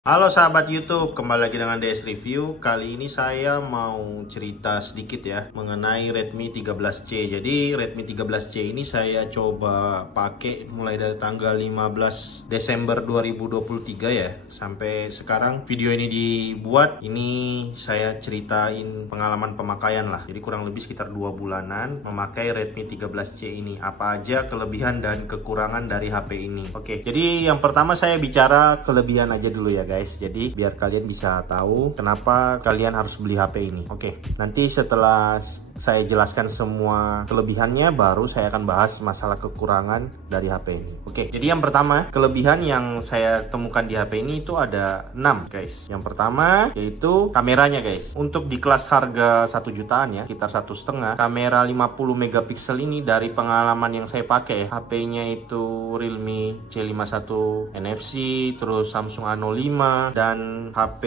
Halo sahabat YouTube, kembali lagi dengan DS Review. Kali ini saya mau cerita sedikit ya mengenai Redmi 13C. Jadi Redmi 13C ini saya coba pakai mulai dari tanggal 15 Desember 2023 ya sampai sekarang video ini dibuat. Ini saya ceritain pengalaman pemakaian lah. Jadi kurang lebih sekitar 2 bulanan memakai Redmi 13C ini. Apa aja kelebihan dan kekurangan dari HP ini. Oke, jadi yang pertama saya bicara kelebihan aja dulu ya guys. Jadi biar kalian bisa tahu kenapa kalian harus beli HP ini. Oke, nanti setelah saya jelaskan semua kelebihannya baru saya akan bahas masalah kekurangan dari HP ini. Oke, jadi yang pertama kelebihan yang saya temukan di HP ini itu ada 6 guys. Yang pertama yaitu kameranya guys. Untuk di kelas harga 1 jutaan ya, sekitar 1,5, kamera 50 megapiksel ini dari pengalaman yang saya pakai, HP-nya itu Realme C51 NFC, terus Samsung A05 dan HP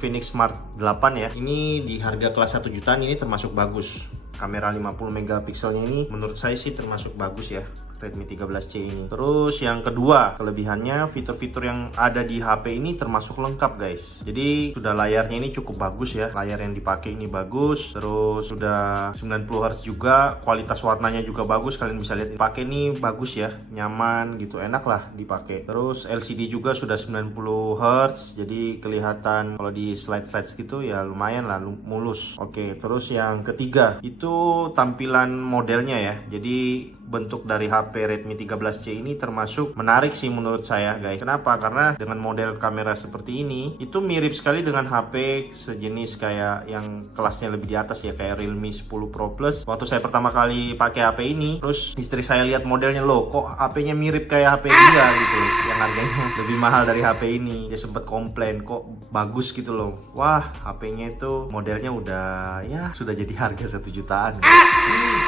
Phoenix Smart 8 ya. Ini di harga kelas 1 jutaan ini termasuk bagus. Kamera 50 megapikselnya ini menurut saya sih termasuk bagus ya, Redmi 13C ini. Terus yang kedua kelebihannya, fitur-fitur yang ada di HP ini termasuk lengkap guys. Jadi sudah layarnya ini cukup bagus ya, layar yang dipakai ini bagus. Terus sudah 90 Hz juga, kualitas warnanya juga bagus. Kalian bisa lihat pakai ini bagus ya, nyaman gitu, enak lah dipakai. Terus LCD juga sudah 90 Hz, jadi kelihatan kalau di slide-slide gitu ya lumayan lah, mulus. Oke, terus yang ketiga itu tampilan modelnya ya. Jadi bentuk dari HP Redmi 13C ini termasuk menarik sih menurut saya guys. Kenapa? Karena dengan model kamera seperti ini itu mirip sekali dengan HP sejenis kayak yang kelasnya lebih di atas ya, kayak Realme 10 Pro Plus. Waktu saya pertama kali pakai HP ini, terus istri saya lihat modelnya, loh kok HP-nya mirip kayak HP dia gitu, yang harganya lebih mahal dari HP ini. Dia sempat komplain kok bagus gitu loh. Wah, HP-nya itu modelnya udah ya sudah jadi harga 1 jutaan guys.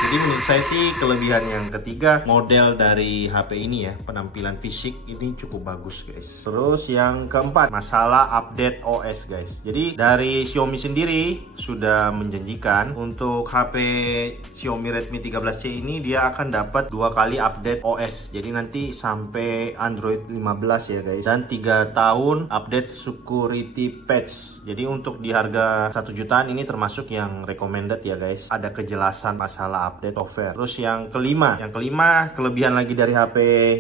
Jadi menurut saya sih kelebihan yang ketiga, model dari HP ini ya, penampilan fisik ini cukup bagus guys. Terus yang keempat, masalah update OS guys. Jadi dari Xiaomi sendiri sudah menjanjikan untuk HP Xiaomi Redmi 13C ini dia akan dapat 2 kali update OS. Jadi nanti sampai Android 15 ya guys, dan 3 tahun update security patch. Jadi untuk di harga 1 jutaan ini termasuk yang recommended ya guys. Ada kejelasan masalah update software. Terus yang kelima kelebihan lagi dari HP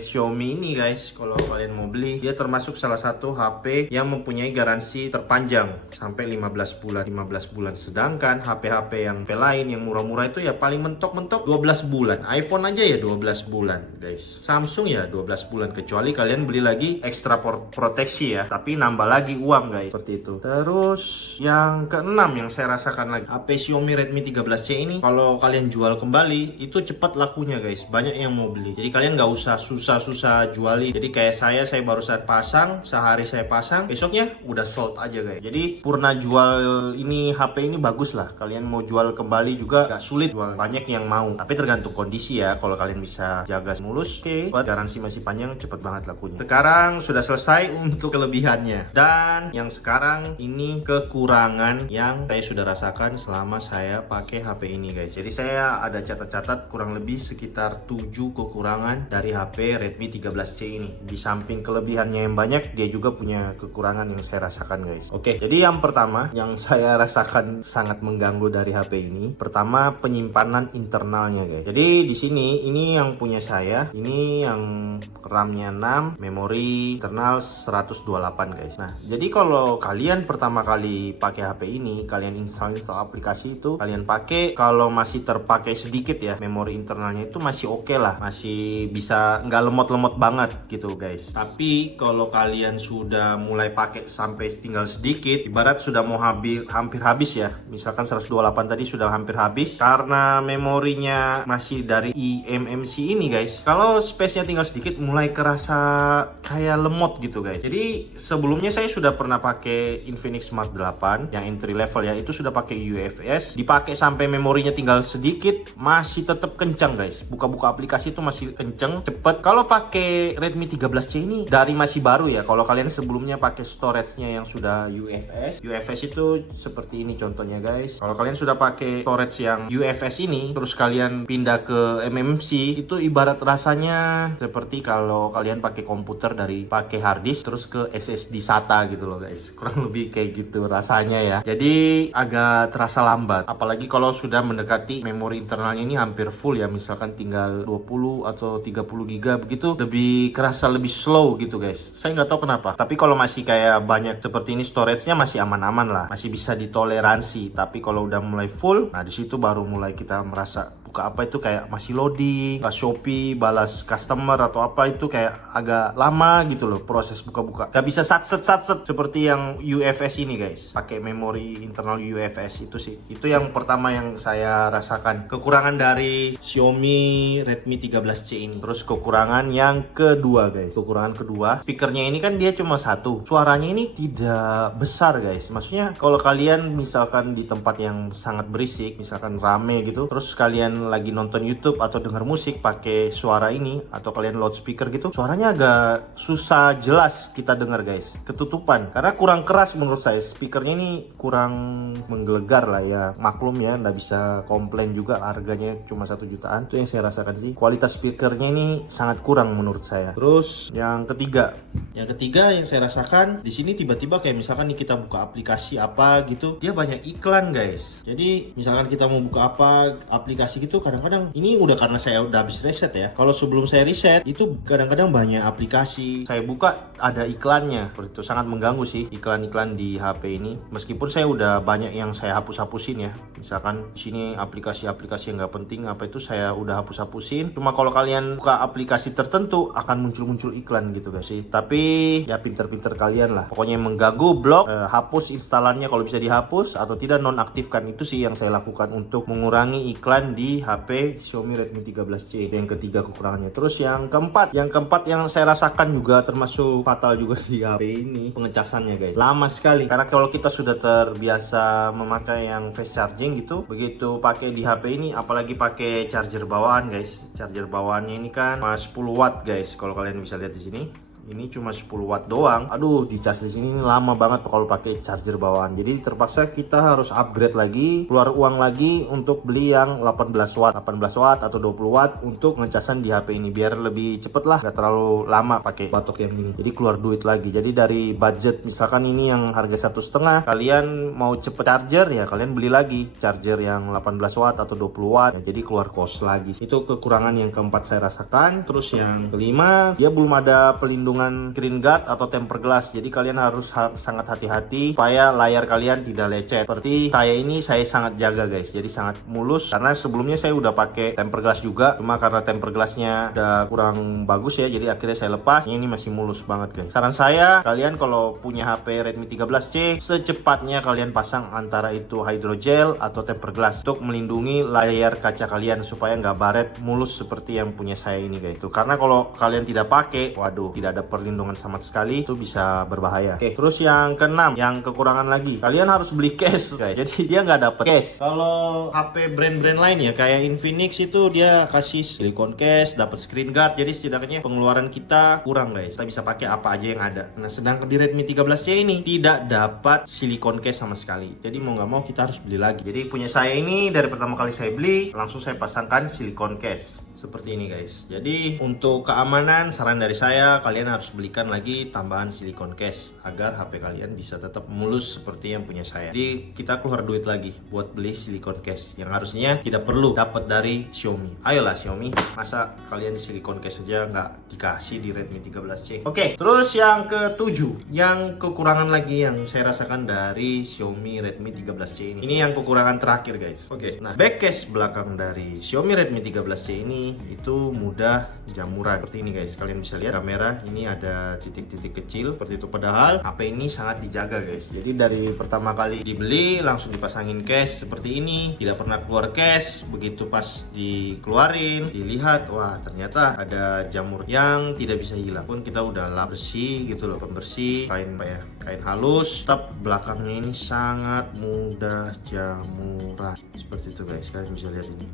Xiaomi ini guys, kalau kalian mau beli, dia termasuk salah satu HP yang mempunyai garansi terpanjang sampai 15 bulan. Sedangkan HP-HP yang lain yang murah-murah itu ya paling mentok-mentok 12 bulan. iPhone aja ya 12 bulan guys. Samsung ya 12 bulan, kecuali kalian beli lagi ekstra proteksi ya, tapi nambah lagi uang guys, seperti itu. Terus yang keenam yang saya rasakan lagi, HP Xiaomi Redmi 13C ini kalau kalian jual kembali itu cepat lakunya guys, banyak yang mau beli. Jadi kalian nggak usah susah-susah jualin. Jadi kayak saya barusan pasang, sehari saya pasang, besoknya udah sold aja guys. Jadi purna jual ini HP ini bagus lah. Kalian mau jual kembali juga nggak sulit, banyak yang mau. Tapi tergantung kondisi ya. Kalau kalian bisa jaga mulus, oke, buat garansi masih panjang, cepet banget lakunya. Sekarang sudah selesai untuk kelebihannya. Dan yang sekarang ini kekurangan yang saya sudah rasakan selama saya pakai HP ini guys. Jadi saya ada catat-catat kurang lebih sekitar 7 kekurangan dari HP Redmi 13C ini. Di samping kelebihannya yang banyak, dia juga punya kekurangan yang saya rasakan guys. Oke, jadi yang pertama yang saya rasakan sangat mengganggu dari HP ini, pertama penyimpanan internalnya guys. Jadi di sini ini yang punya saya, ini yang RAM-nya 6, memori internal 128 guys. Nah, jadi kalau kalian pertama kali pakai HP ini, kalian install aplikasi itu, kalian pakai, kalau masih terpakai sedikit ya memori internalnya itu masih oke lah, masih bisa, nggak lemot-lemot banget gitu guys. Tapi kalau kalian sudah mulai pakai sampai tinggal sedikit, ibarat sudah mau hampir habis ya, misalkan 128 tadi sudah hampir habis, karena memorinya masih dari eMMC ini guys, kalau space-nya tinggal sedikit mulai kerasa kayak lemot gitu guys. Jadi sebelumnya saya sudah pernah pakai Infinix Smart 8 yang entry level ya, itu sudah pakai UFS, dipakai sampai memorinya tinggal sedikit masih tetap kencang guys, buka-buka aplikasi itu masih kenceng, cepet. Kalau pakai Redmi 13C ini dari masih baru ya. Kalau kalian sebelumnya pakai storage-nya yang sudah UFS itu seperti ini contohnya guys. Kalau kalian sudah pakai storage yang UFS ini, terus kalian pindah ke MMC, itu ibarat rasanya seperti kalau kalian pakai komputer dari pakai hard disk terus ke SSD SATA gitu loh guys. Kurang lebih kayak gitu rasanya ya. Jadi agak terasa lambat. Apalagi kalau sudah mendekati memori internalnya ini hampir full ya. Misalkan tinggal 20 atau 30 GB begitu, lebih kerasa lebih slow gitu guys. Saya nggak tahu kenapa. Tapi kalau masih kayak banyak seperti ini storage-nya masih aman-aman lah. Masih bisa ditoleransi. Tapi kalau udah mulai full, nah disitu baru mulai kita merasa buka apa itu kayak masih loading, ke Shopee, balas customer atau apa itu kayak agak lama gitu loh proses buka-buka. Gak bisa satset seperti yang UFS ini guys. Pakai memori internal UFS itu sih. Itu yang pertama yang saya rasakan. Kekurangan dari Xiaomi Redmi 13C ini. Terus kekurangan yang kedua guys. Kekurangan kedua, speakernya ini kan dia cuma satu. Suaranya ini tidak besar guys. Maksudnya kalau kalian misalkan di tempat yang sangat berisik, misalkan rame gitu, terus kalian lagi nonton YouTube atau denger musik pakai suara ini atau kalian loudspeaker gitu, suaranya agak susah jelas kita dengar guys, ketutupan karena kurang keras menurut saya. Speakernya ini kurang menggelegar lah ya, maklum ya, nggak bisa komplain juga, harganya cuma 1 jutaan. Itu yang saya rasakan sih, kualitas speakernya ini sangat kurang menurut saya. Terus yang ketiga yang saya rasakan di sini, tiba-tiba kayak misalkan nih kita buka aplikasi apa gitu, dia banyak iklan guys. Jadi misalkan kita mau buka apa aplikasi gitu, kadang-kadang ini udah karena saya udah habis reset ya. Kalau sebelum saya reset itu kadang-kadang banyak aplikasi saya buka ada iklannya. Seperti itu sangat mengganggu sih iklan-iklan di HP ini. Meskipun saya udah banyak yang saya hapus-hapusin ya. Misalkan di sini aplikasi-aplikasi yang nggak penting apa itu saya udah hapus-hapusin. Cuma kalau kalian buka aplikasi tertentu akan muncul-muncul iklan gitu guys sih. Tapi ya pinter-pinter kalian lah. Pokoknya yang mengganggu blok, hapus instalannya kalau bisa dihapus atau tidak nonaktifkan. Itu sih yang saya lakukan untuk mengurangi iklan di HP Xiaomi Redmi 13C. Yang ketiga kekurangannya. Terus yang keempat yang saya rasakan juga termasuk fatal juga di HP ini, pengecasannya guys. Lama sekali. Karena kalau kita sudah terbiasa memakai yang fast charging gitu, begitu pakai di HP ini, apalagi pakai charger bawaan guys. Charger bawaannya ini kan 10 watt guys. Kalau kalian bisa lihat di sini. Ini cuma 10 watt doang. Aduh, di cas di sini lama banget kalau pakai charger bawaan. Jadi terpaksa kita harus upgrade lagi, keluar uang lagi untuk beli yang 18 watt atau 20 watt untuk ngecasan di HP ini biar lebih cepet lah, gak terlalu lama pakai batok yang ini. Jadi keluar duit lagi. Jadi dari budget misalkan ini yang harga 1,5, kalian mau cepet charger ya kalian beli lagi charger yang 18 watt atau 20 watt. Ya, jadi keluar cost lagi. Itu kekurangan yang keempat saya rasakan. Terus yang kelima, dia belum ada pelindungan screen guard atau tempered glass. Jadi kalian harus sangat hati-hati supaya layar kalian tidak lecet. Seperti saya ini, saya sangat jaga guys. Jadi sangat mulus karena sebelumnya saya udah pakai tempered glass juga. Cuma karena tempered glassnya udah kurang bagus ya, jadi akhirnya saya lepas. Ini masih mulus banget guys. Saran saya, kalian kalau punya HP Redmi 13C, secepatnya kalian pasang antara itu hydrogel atau tempered glass untuk melindungi layar kaca kalian supaya nggak baret mulus seperti yang punya saya ini guys. Itu karena kalau kalian tidak pakai, waduh, tidak ada perlindungan sama sekali, itu bisa berbahaya. Oke, terus yang keenam, yang kekurangan lagi, kalian harus beli case guys. Jadi dia nggak dapet case. Kalau HP brand-brand lain ya kayak Infinix itu dia kasih silicone case, dapat screen guard. Jadi setidaknya pengeluaran kita kurang guys. Kita bisa pakai apa aja yang ada. Nah, sedangkan di Redmi 13C ini tidak dapat silicone case sama sekali. Jadi mau nggak mau kita harus beli lagi. Jadi punya saya ini dari pertama kali saya beli langsung saya pasangkan silicone case seperti ini guys. Jadi untuk keamanan, saran dari saya, kalian harus belikan lagi tambahan silicone case agar HP kalian bisa tetap mulus seperti yang punya saya. Jadi kita keluar duit lagi buat beli silicone case yang harusnya tidak perlu dapat dari Xiaomi. Ayolah Xiaomi, masa kalian silicone case aja nggak dikasih di Redmi 13C. Oke, terus yang ketujuh, yang kekurangan lagi yang saya rasakan dari Xiaomi Redmi 13C ini. Ini yang kekurangan terakhir guys. Oke, nah back case belakang dari Xiaomi Redmi 13C ini itu mudah jamuran seperti ini guys. Kalian bisa lihat kamera ini ada titik-titik kecil seperti itu, padahal HP ini sangat dijaga guys. Jadi dari pertama kali dibeli langsung dipasangin case seperti ini, tidak pernah keluar case. Begitu pas dikeluarin dilihat, wah ternyata ada jamur yang tidak bisa hilang. Pun kita udah lap bersih gitu loh, pembersih kain kain halus, tetap belakangnya ini sangat mudah jamuran seperti itu guys. Kalian bisa lihat ini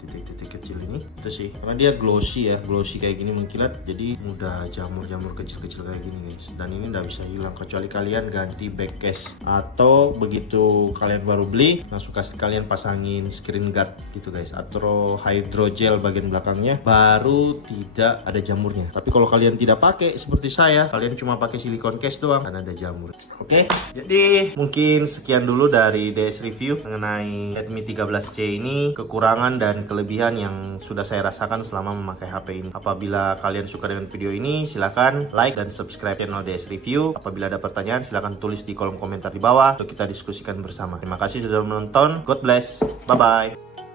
titik titik-titik kecil ini. Itu sih, karena dia glossy ya, glossy kayak gini mengkilat, jadi mudah jamur-jamur kecil-kecil kayak gini guys. Dan ini nggak bisa hilang kecuali kalian ganti back case, atau begitu kalian baru beli langsung kasih kalian pasangin screen guard gitu guys, atau hydrogel bagian belakangnya, baru tidak ada jamurnya. Tapi kalau kalian tidak pakai seperti saya, kalian cuma pakai silikon case doang, kan ada jamur. Oke, jadi mungkin sekian dulu dari DS Review mengenai Redmi 13C ini, kekurangan dan kelebihan yang sudah saya rasakan selama memakai HP ini. Apabila kalian suka dengan video ini, silahkan like dan subscribe channel DS Review. Apabila ada pertanyaan, silahkan tulis di kolom komentar di bawah untuk kita diskusikan bersama. Terima kasih sudah menonton. God bless. Bye-bye.